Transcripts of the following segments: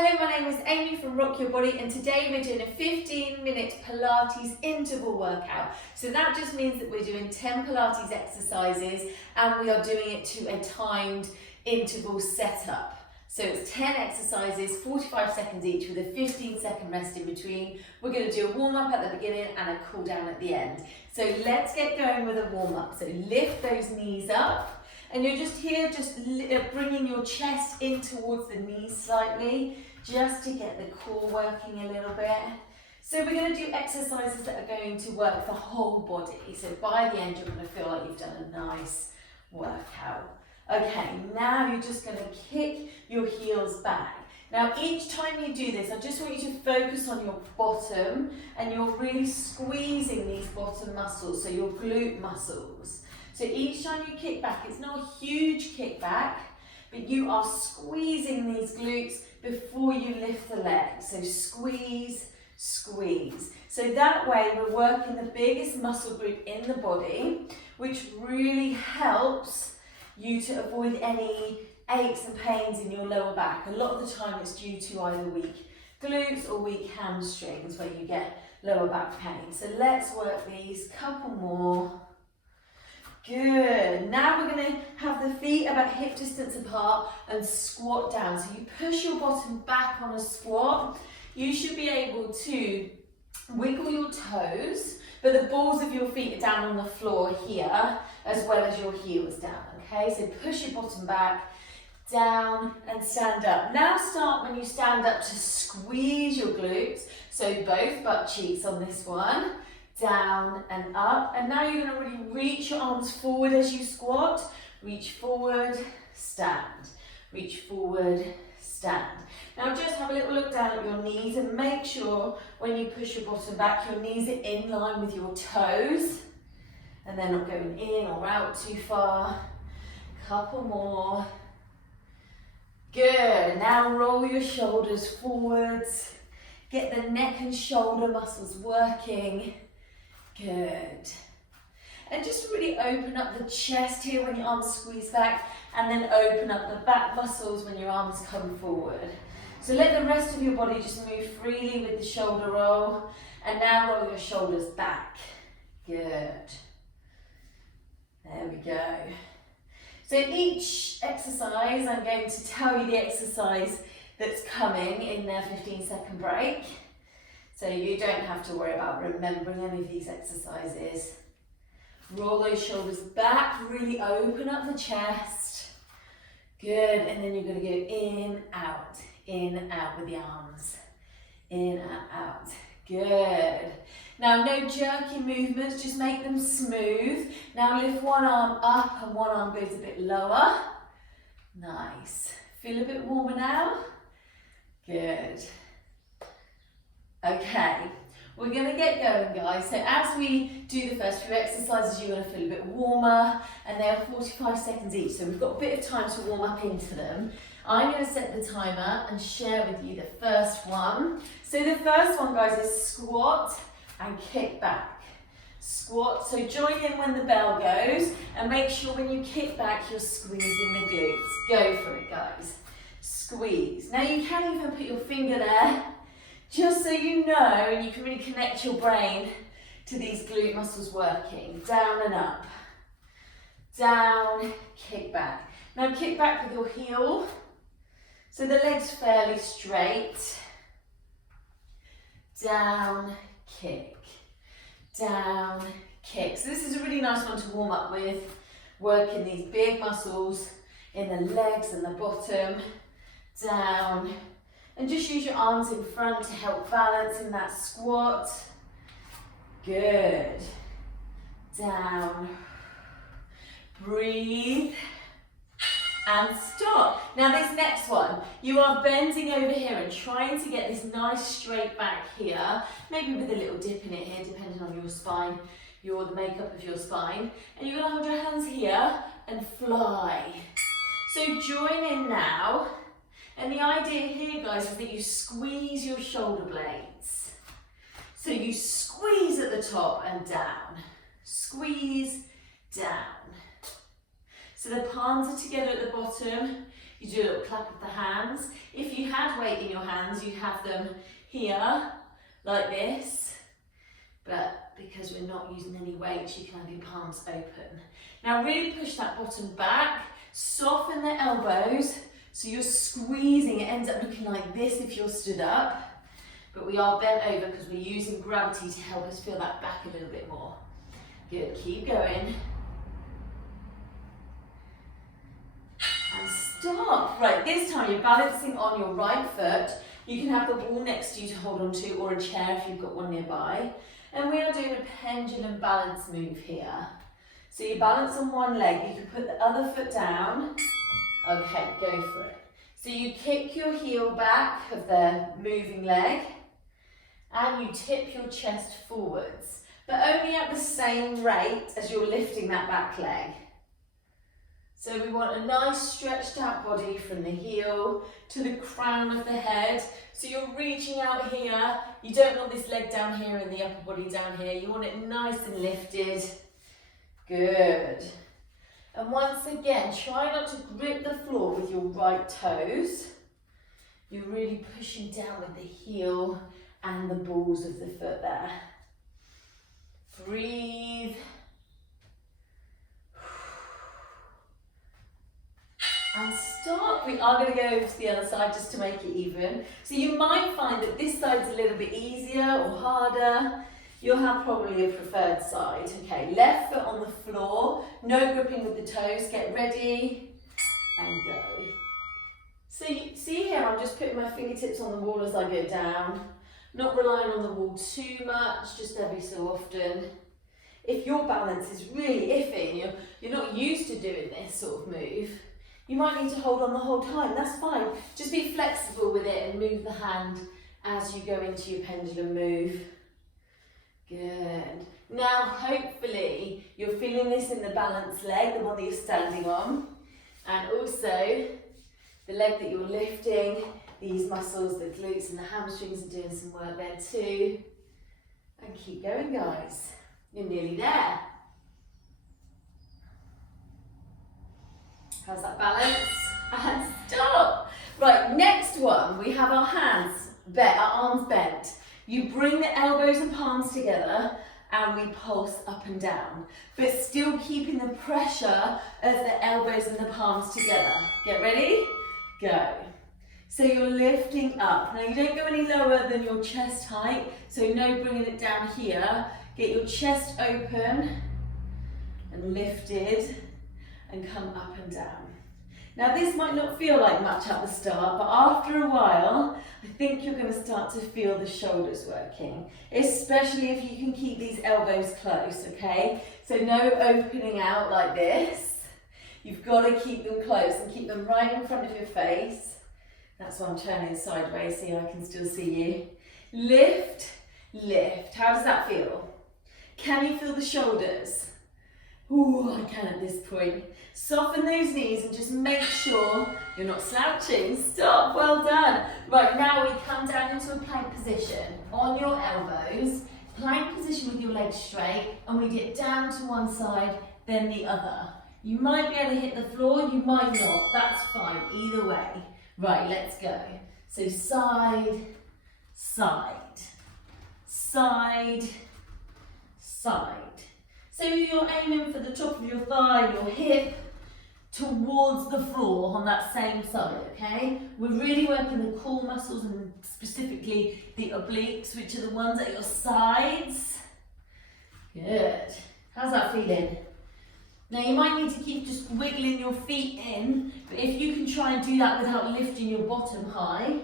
Hello, my name is Amy from Rock Your Body, and today we're doing a 15-minute Pilates interval workout. So that just means that we're doing 10 Pilates exercises and we are doing it to a timed interval setup. So it's 10 exercises, 45 seconds each with a 15-second rest in between. We're going to do a warm-up at the beginning and a cool-down at the end. So let's get going with a warm-up. So lift those knees up. And you're just here, bringing your chest in towards the knees slightly, just to get the core working a little bit. So we're going to do exercises that are going to work the whole body. So by the end, you're going to feel like you've done a nice workout. Okay, now you're just going to kick your heels back. Now each time you do this, I just want you to focus on your bottom, and you're really squeezing these bottom muscles, so your glute muscles. So each time you kick back, it's not a huge kick back, but you are squeezing these glutes before you lift the leg. So squeeze, squeeze. So that way we're working the biggest muscle group in the body, which really helps you to avoid any aches and pains in your lower back. A lot of the time it's due to either weak glutes or weak hamstrings where you get lower back pain. So let's work these, couple more. Good. Now we're going to have the feet about hip distance apart and squat down. So you push your bottom back on a squat. You should be able to wiggle your toes, but the balls of your feet are down on the floor here, as well as your heels down, okay? So push your bottom back, down and stand up. Now start when you stand up to squeeze your glutes. So both butt cheeks on this one. Down and up, and now you're going to really reach your arms forward as you squat. Reach forward, stand. Reach forward, stand. Now just have a little look down at your knees and make sure when you push your bottom back, your knees are in line with your toes and they're not going in or out too far. Couple more. Good. Now roll your shoulders forwards. Get the neck and shoulder muscles working. Good. And just really open up the chest here when your arms squeeze back, and then open up the back muscles when your arms come forward. So let the rest of your body just move freely with the shoulder roll, and now roll your shoulders back. Good. There we go. So each exercise, I'm going to tell you the exercise that's coming in their 15-second break. So you don't have to worry about remembering any of these exercises. Roll those shoulders back, really open up the chest. Good, and then you're going to go in, out with the arms. In and out. Good. Now no jerky movements, just make them smooth. Now lift one arm up and one arm goes a bit lower. Nice. Feel a bit warmer now? Good. Okay, we're going to get going, guys. So as we do the first few exercises, you're going to feel a bit warmer, and they are 45 seconds each. So we've got a bit of time to warm up into them. I'm going to set the timer and share with you the first one. So the first one, guys, is squat and kick back. Squat, so join in when the bell goes, and make sure when you kick back, you're squeezing the glutes. Go for it, guys. Squeeze. Now you can even put your finger there, just so you know, and you can really connect your brain to these glute muscles working. Down and up. Down, kick back. Now kick back with your heel, so the leg's fairly straight. Down, kick. Down, kick. So this is a really nice one to warm up with, working these big muscles in the legs and the bottom. Down. And just use your arms in front to help balance in that squat. Good. Down. Breathe. And stop. Now this next one, you are bending over here and trying to get this nice straight back here, maybe with a little dip in it here, depending on your spine, the makeup of your spine. And you're going to hold your hands here and fly. So join in now. And the idea here, guys, is that you squeeze your shoulder blades. So you squeeze at the top and down. Squeeze, down. So the palms are together at the bottom. You do a little clap of the hands. If you had weight in your hands, you'd have them here, like this. But because we're not using any weights, you can have your palms open. Now really push that bottom back, soften the elbows, so you're squeezing, it ends up looking like this if you're stood up. But we are bent over because we're using gravity to help us feel that back a little bit more. Good, keep going. And stop. Right, this time you're balancing on your right foot. You can have the wall next to you to hold on to, or a chair if you've got one nearby. And we are doing a pendulum balance move here. So you balance on one leg, you can put the other foot down. Okay, go for it. So you kick your heel back of the moving leg, and you tip your chest forwards, but only at the same rate as you're lifting that back leg. So we want a nice stretched out body from the heel to the crown of the head. So you're reaching out here. You don't want this leg down here and the upper body down here. You want it nice and lifted. Good. And once again, try not to grip the floor with your right toes. You're really pushing down with the heel and the balls of the foot there. Breathe. And stop. We are going to go over to the other side just to make it even. So you might find that this side's a little bit easier or harder. You'll have probably a preferred side. Okay, left foot on the floor, no gripping with the toes. Get ready and go. So you see here, I'm just putting my fingertips on the wall as I go down. Not relying on the wall too much, just every so often. If your balance is really iffy and you're not used to doing this sort of move, you might need to hold on the whole time. That's fine. Just be flexible with it and move the hand as you go into your pendulum move. Good. Now, hopefully, you're feeling this in the balanced leg, the one that you're standing on, and also the leg that you're lifting. These muscles, the glutes and the hamstrings are doing some work there too. And keep going, guys. You're nearly there. How's that balance? And stop. Right, next one, we have our hands bent, our arms bent. You bring the elbows and palms together and we pulse up and down, but still keeping the pressure of the elbows and the palms together. Get ready? Go. So you're lifting up. Now you don't go any lower than your chest height, so no bringing it down here. Get your chest open and lifted and come up and down. Now this might not feel like much at the start, but after a while, I think you're going to start to feel the shoulders working, especially if you can keep these elbows close, okay? So no opening out like this. You've got to keep them close and keep them right in front of your face. That's why I'm turning sideways so I can still see you. Lift, lift. How does that feel? Can you feel the shoulders? Ooh, I can at this point. Soften those knees and just make sure you're not slouching. Stop, well done. Right, now we come down into a plank position. On your elbows, plank position with your legs straight, and we get down to one side, then the other. You might be able to hit the floor, you might not. That's fine, either way. Right, let's go. So side, side, side, side. So you're aiming for the top of your thigh, your hip, towards the floor on that same side, okay? We're really working the core muscles and specifically the obliques, which are the ones at your sides. Good. How's that feeling? Now you might need to keep just wiggling your feet in, but if you can try and do that without lifting your bottom high,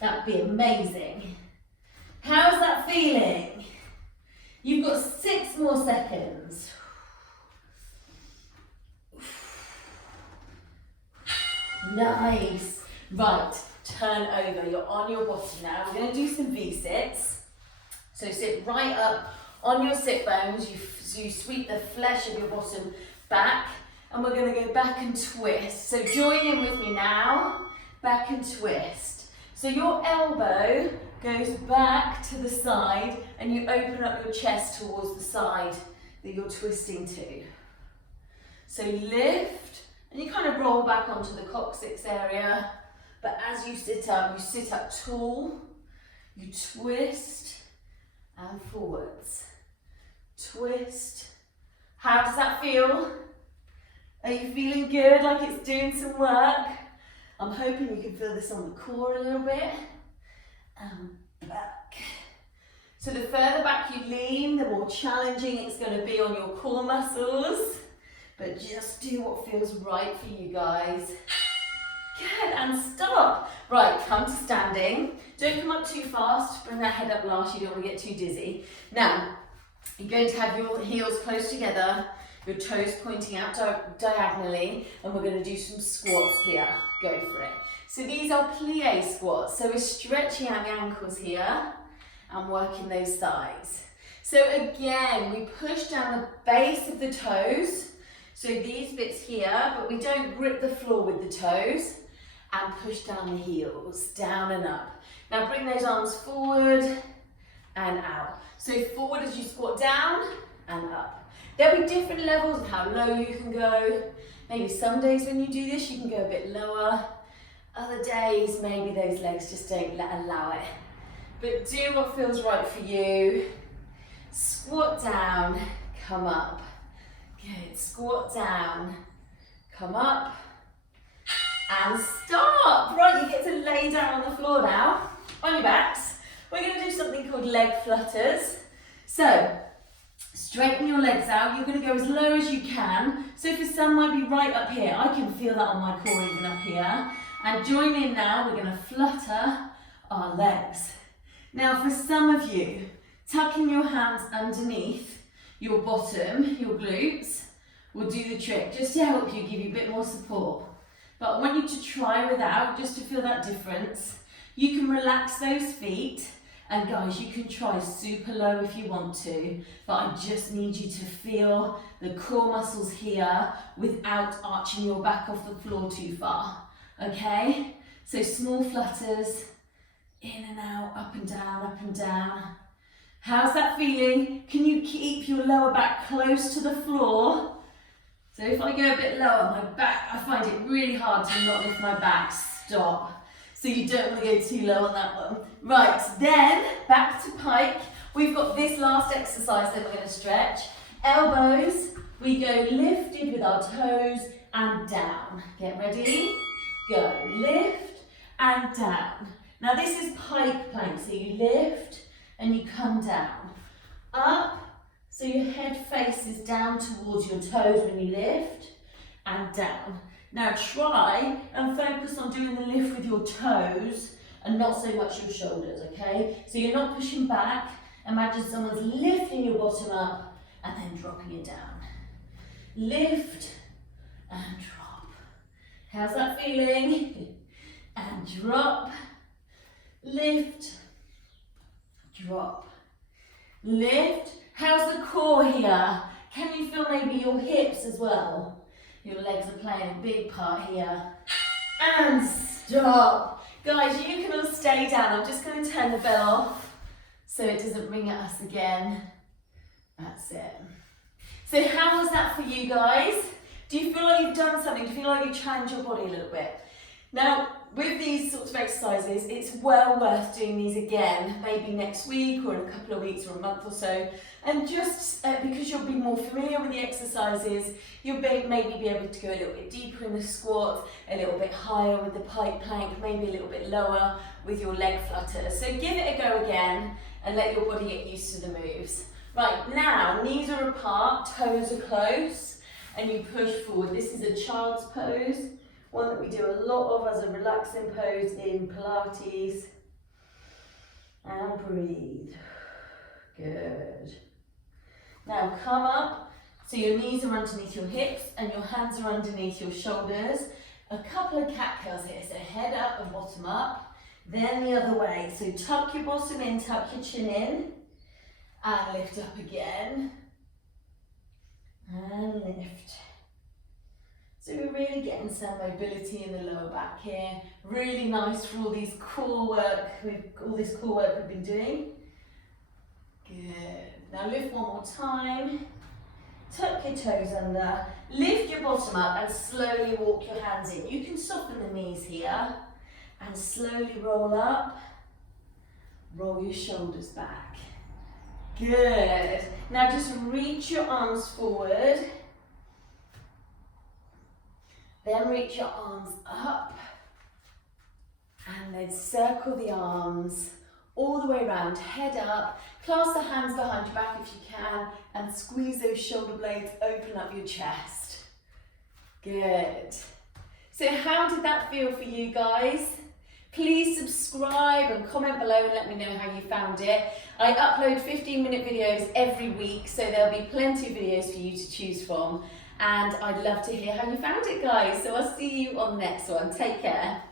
that'd be amazing. How's that feeling? You've got 6 more seconds. Nice. Right, turn over. You're on your bottom now. We're going to do some V-sits. So sit right up on your sit bones. You sweep the flesh of your bottom back, and we're going to go back and twist. So join in with me now. Back and twist. So your elbow goes back to the side and you open up your chest towards the side that you're twisting to. So lift And you kind of roll back onto the coccyx area. But as you sit up tall, you twist and forwards. Twist. How does that feel? Are you feeling good, like it's doing some work? I'm hoping you can feel this on the core a little bit. And back. So the further back you lean, the more challenging it's going to be on your core muscles. But just do what feels right for you guys. Good, and stop. Right, come to standing. Don't come up too fast. Bring that head up last, you don't want to get too dizzy. Now, you're going to have your heels close together, your toes pointing out diagonally, and we're going to do some squats here. Go for it. So these are plie squats. So we're stretching out the ankles here and working those thighs. So again, we push down the base of the toes. So these bits here, but we don't grip the floor with the toes, and push down the heels, down and up. Now bring those arms forward and out. So forward as you squat down and up. There'll be different levels of how low you can go. Maybe some days when you do this, you can go a bit lower. Other days, maybe those legs just don't allow it. But do what feels right for you. Squat down, come up. Good, squat down, come up, and stop. Right, you get to lay down on the floor now, on your backs. We're going to do something called leg flutters. So, straighten your legs out. You're going to go as low as you can. So for some might be right up here. I can feel that on my core even up here. And join in now, we're going to flutter our legs. Now for some of you, tucking your hands underneath your bottom, your glutes, will do the trick, just to help you, give you a bit more support. But I want you to try without, just to feel that difference. You can relax those feet, and guys, you can try super low if you want to, but I just need you to feel the core muscles here without arching your back off the floor too far, okay? So small flutters, in and out, up and down, up and down. How's that feeling? Can you keep your lower back close to the floor? So if I go a bit lower, my back, I find it really hard to not lift my back. Stop. So you don't want to go too low on that one. Right, then back to pike. We've got this last exercise that we're going to stretch. Elbows, we go lifted with our toes and down. Get ready? Go. Lift and down. Now this is pike plank, so you lift and you come down. Up, so your head faces down towards your toes when you lift, and down. Now try and focus on doing the lift with your toes and not so much your shoulders, okay? So you're not pushing back. Imagine someone's lifting your bottom up and then dropping it down. Lift and drop. How's that feeling? And drop. Lift. Drop. Lift. How's the core here? Can you feel maybe your hips as well? Your legs are playing a big part here. And stop. Guys, you can all stay down. I'm just going to turn the bell off so it doesn't ring at us again. That's it. So how was that for you guys? Do you feel like you've done something? Do you feel like you've challenged your body a little bit? Now, with these sorts of exercises, it's well worth doing these again, maybe next week or in a couple of weeks or a month or so. And just because you'll be more familiar with the exercises, you'll maybe be able to go a little bit deeper in the squat, a little bit higher with the pike plank, maybe a little bit lower with your leg flutters. So give it a go again and let your body get used to the moves. Right, now, knees are apart, toes are close, and you push forward. This is a child's pose. One that we do a lot of as a relaxing pose in Pilates. And breathe. Good. Now come up, so your knees are underneath your hips and your hands are underneath your shoulders. A couple of cat cows here, so head up and bottom up. Then the other way, so tuck your bottom in, tuck your chin in. And lift up again. And lift. So we're really getting some mobility in the lower back here. Really nice for all this core work we've been doing. Good. Now lift one more time tuck your toes under, lift your bottom up and slowly walk your hands in. You can soften the knees here and slowly roll up, roll your shoulders back. Good. Now just reach your arms forward, then reach your arms up and then circle the arms all the way around, head up, clasp the hands behind your back if you can, and squeeze those shoulder blades, open up your chest. Good. So how did that feel for you guys? Please subscribe and comment below and let me know how you found it. I upload 15-minute videos every week, so there'll be plenty of videos for you to choose from. And I'd love to hear how you found it, guys. So I'll see you on the next one. Take care.